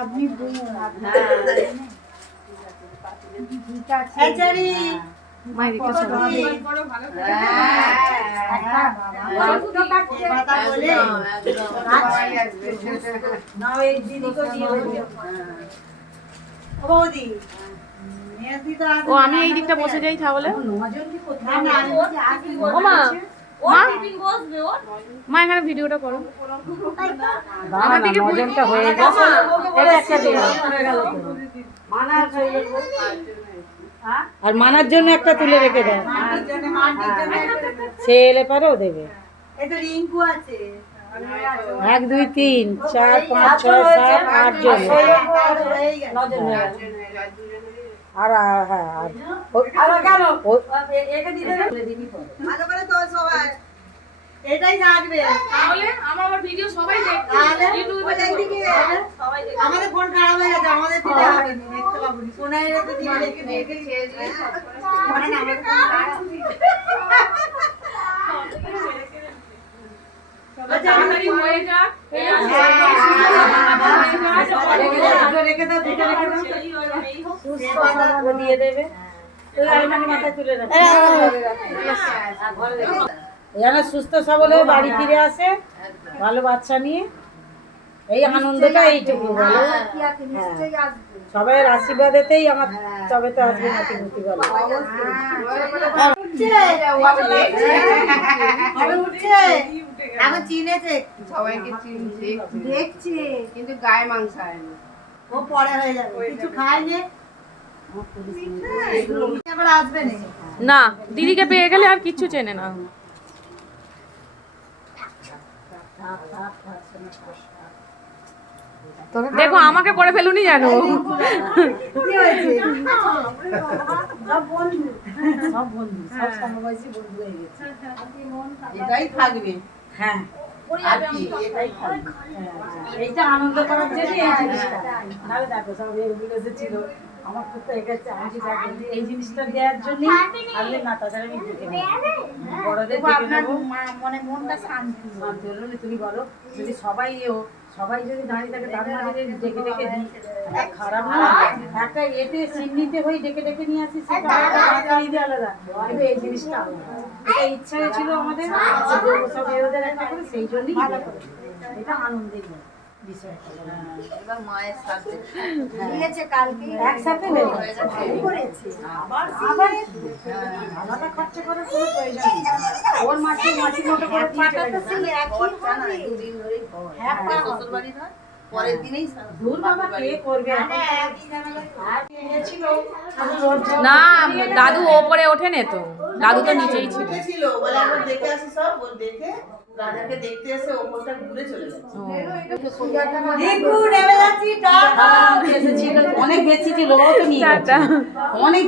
আপনি ও আমি এই দিকটা বসে যাই তাহলে। ও মা, মা এখানে ভিডিওটা করো। আমার দিকে ভোজনটা হয়ে গেছে। আর মানার জন্য একটা তুলে রেখে দেয়, সে এলে পরেও দেবে। 1 2 3 4 5 6 7 8 জন। আর হ্যাঁ আর এটাই থাকবে তাহলে আমার আবার ভিডিও সবাই দেখবে ইউটিউবে দেখবে। আমাদের ফোন খারাপ হয়ে গেছে, আমাদের দিতে হবে না, দেখতে পাবো না। সোনাইয়ের তো দিয়ে দেখে দেখে ছেড়ে দিয়ে তাড়াতাড়ি হয়ে যাক। রেখে দাও, দুটো রেখে দাও, দিয়ে দেবে। মাথায় তুলে রাখো, যেন সুস্থ সবল হয়ে বাড়ি ফিরে আসে ভালো বাচ্চা নিয়ে। এই আনন্দটা এইটুকু বলো। সবাই আশীর্বাদেতেই আমার তবে তো আসবে নাতি বলো। এখন চিনেছে, সবাইকে চিনছে দেখছে, কিন্তু গায়ে মাংস হয়নি। ও পরে হয়ে যাবে, কিছু খায়নি এবার আসবে না, দিদিকে পেয়ে গেলে আর কিচ্ছু চেনে না। দেখো আমাকে করে ফেলুনি জানো। এটাই থাকবে। হ্যাঁ, আর কি এটাই থাকবে। এইটা আনন্দ করার জন্য এই জিনিসটা। নাহলে দেখো সব এগুলো ছিল আমার খুব তো এগেছে, আমাকে এই জিনিসটা দেওয়ার জন্য আসলে না, তাছাড়া আমি দেখে বড়দের আপনার মনে মনটা শান্তি শান্তি হলো। তুমি বলো যদি সবাই যদি দাঁড়িয়ে থাকে তার মাঝে ডেকে ডেকে দিই, খারাপ না? একটা এতে সিমনিতে হয়ে ডেকে ডেকে নিয়ে আসি, সেটা আলাদা, কিন্তু এই জিনিসটা আলাদা। এটা ইচ্ছা ছিল আমাদের সব এদের একটা করে, সেই জন্যই এটা আনন্দের বিষয়। এবার মায়ের সাথে নিয়েছে কালকে একসাথে করেছে, আবার আলাদা খরচা করার কোনো প্রয়োজন নেই। ওর মাছি মতো করে পাঠাতেছি দুদিন ধরেই শ্বশুর বাড়ি হয়, পরের দিনেই দূর বাবা কে করবে। না, দাদু ওপরে ওঠেনে তো, দাদু তো নিচেই ছিল। ছিল বলে একবার দেখে আসি, সব ওর দেখে রাজাকে দেখতে এসে ওপরটা ঘুরে চলে যাচ্ছে। নেমে যাচ্ছি, অনেক বেশি ছিল, ও তো নিয়ে গেছে। অনেক